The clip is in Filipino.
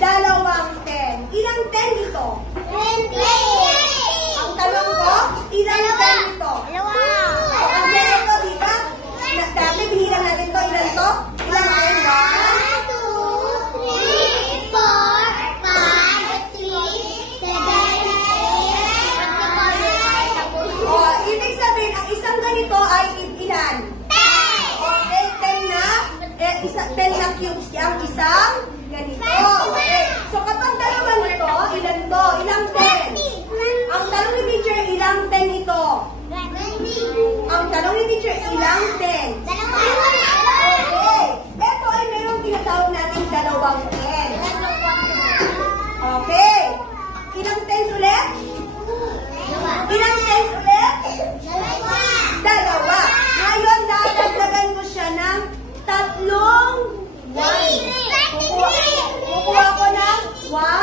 Dalawang 10. Ilang 10 ito? 20. Ang tanong ko, ilang 10 ito? Dalawa. Kasi ito, di ba? Dati binilang natin to. Ilan to? Ilang 10, 1? 2, 3, 4, 5, 6, 7, 8, 9, 10. Ibig sabihin, ang isang ganito ay ilan? 10. Okay, 10 na. 10 na cubes ang isang ganito. Okay. So, kapag dalawa nito, ilan to? Ilang 10? Ang tanong ni teacher, ilang 10 ito? Ang tanong ni teacher, ilang 10? Okay. Ito ay mayroong tinatawag natin dalawang 10. Okay. Ilang 10 ulit? Ilang 10 ulit? Dalawa. Ngayon, dadagdagan ko siya ng 3 1. Kukuha ko ng 1,